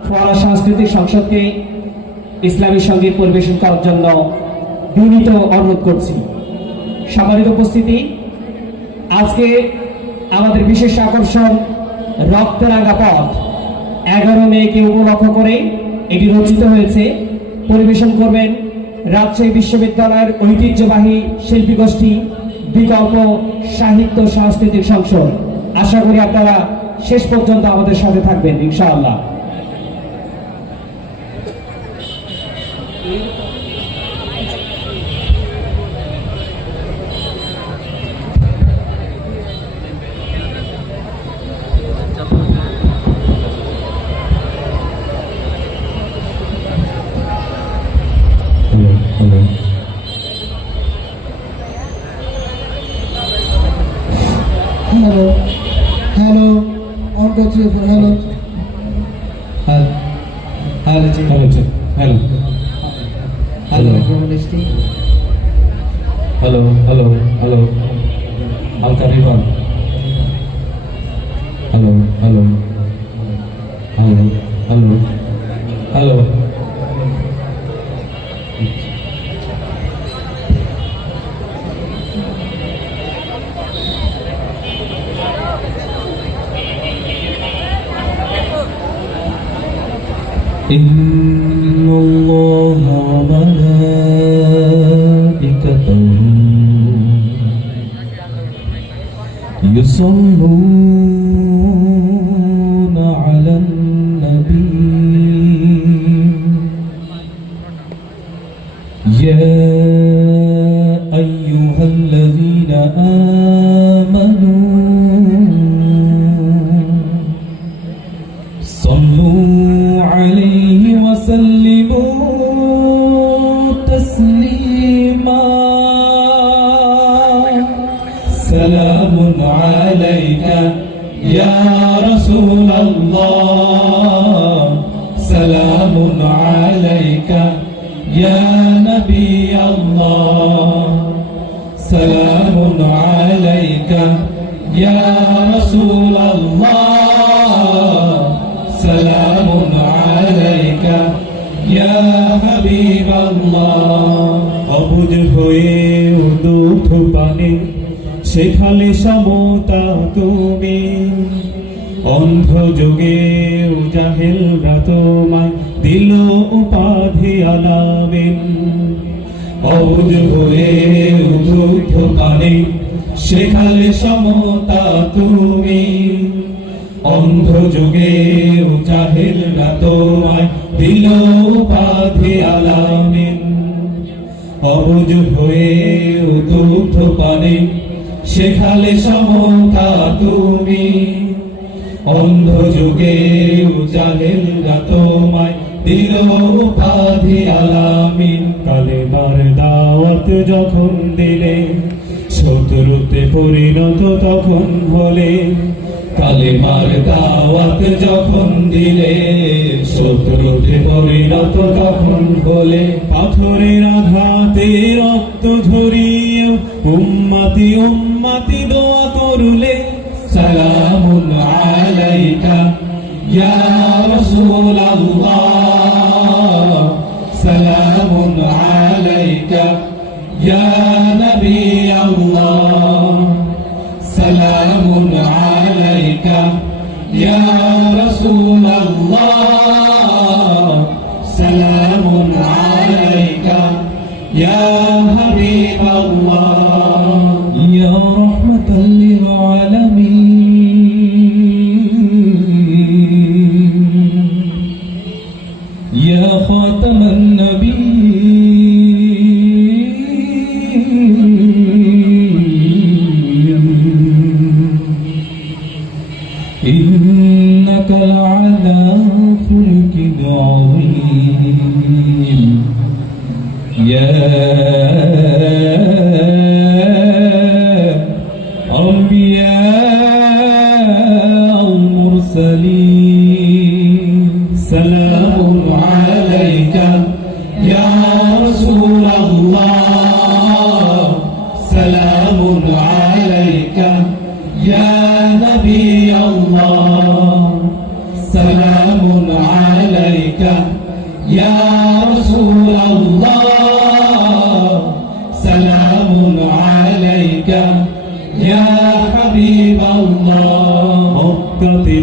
ফোয়ারা সাংস্কৃতিক সংসদকে ইসলামী সংগীত পরিবেশন করার জন্য বিনীত অনুরোধ করছি। সম্মানিত উপস্থিতি, আজকে আমাদের বিশেষ আকর্ষণ রক্তরাঙ্গা পথ। এগারো মেয়েকে উপলক্ষ করে এটি রচিত হয়েছে। পরিবেশন করবেন রাজশাহী বিশ্ববিদ্যালয়ের ঐতিহ্যবাহী শিল্পী গোষ্ঠী বিকল্প সাহিত্য সাংস্কৃতিক সংসদ। আশা করি আপনারা শেষ পর্যন্ত আমাদের সাথে থাকবেন, ইনশাআল্লাহ। Hello, hello. One, two, three, four. Hello. Hello. Hello. Hello. Hello. Hello. Hello. Journalistic. Hello, hello, hello. Alka Rivan. Hello, hello. Hello, hello. Hello. إن الله xuân thu سلام عليك يا رسول الله سلام عليك يا نبي الله سلام عليك يا رسول الله سلام عليك يا حبيب الله অবুজ হয়ে দুঃখ পানে সেখানে সমতা তুমি। অন্ধ যোগে জাহেল তোমায় দিল উপাধি আলামিন। অবুজ হয়ে উদ্ধ পানে সেখানে সমতা তুমি। অন্ধ যুগে জাহেল তোমায় দিল উপাধি আলামিন। অবুজ হয়ে উদ্ধ পানে। সেখানে সমতা তুমি। অন্ধ যুগে জাহেল তোমায় দিল উপাধি আলামিন কালেমার দাওয়াত যখন দিলে, শত্রুতে পরিণত তখন হলে কালেমার দাওয়াত যখন দিলে শত্রুতে পরিণত তখন হলে পাথরের আঘাতে রক্ত ঝরিয়েও উম্মাতি উম্মাতি দোয়া করলে সালামুন আলাইকা। ইয়া রাসূলাল্লাহ, সালামুন আলাইকা। ইয়া নবী আল্লাহ সালামুন সালামুন আলাইকা ইয়া হাবিবাল্লাহ يا أنبياء المرسلين. سلام عليك يا رسول الله. سلام عليك يا نبي الله. سلام عليك يا رسول الله.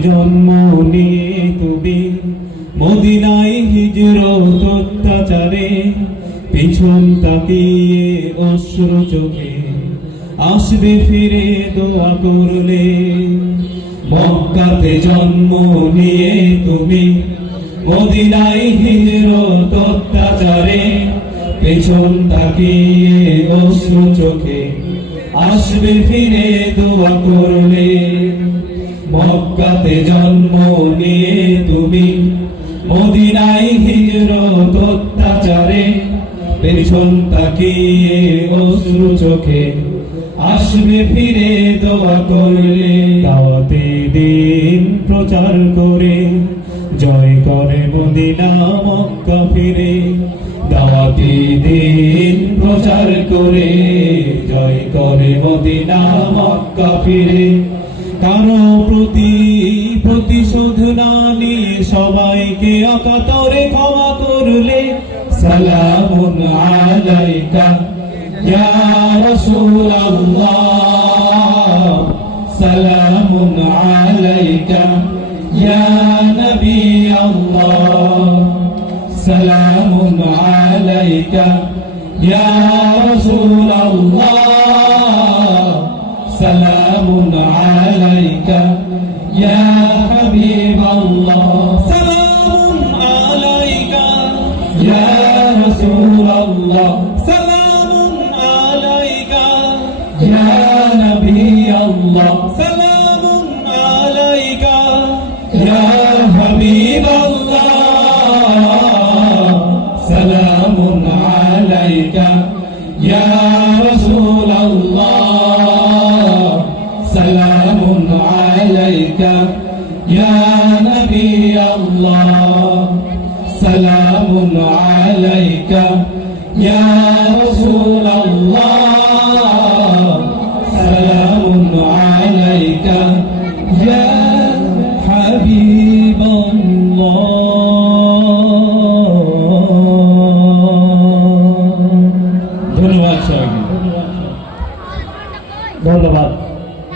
জন্ম নিয়ে তুমি মদিনায় হিজরত, অত্যাচারে পিছন তাকিয়ে অশ্রু চোখে আসবে ফিরে দোয়া করলে। মক্কাতে জন্ম নিয়ে তুমি মদিনায় হিজরত, অত্যাচারে পেছন তাকিয়ে অশ্রু চোখে আসবে ফিরে দোয়া করলে। মক্কাতে জন্ম নিয়ে তুমি মদিনায় হিজরত অত্যাচারে পেছন তাকিয়ে অশ্রু চোখে আসবে ফিরে দোয়া করলে, দাওয়াতে দিন প্রচার করে, জয় করে মদিনা মক্কা ফিরে, দাওয়াতি দিন প্রচার করে, জয় করে মদিনা মক্কা ফিরে। কারও প্রতি প্রতিশোধ না নিয়ে সবাইকে অকাতরে ক্ষমা করলে সালামুন আলাইকা। ইয়া রাসূলুল্লাহ, সালামুন আলাইকা। ইয়া নবী আল্লাহ সালামুন আলাইকা। ইয়া রাসূলুল্লাহ حبيب الله. سلام عليك. يا رسول الله. سلام عليك. يا نبي الله. سلام عليك. يا حبيب الله. سلام عليك. يا رسول الله. سلام عليك. يا نبي الله سلام عليك. يا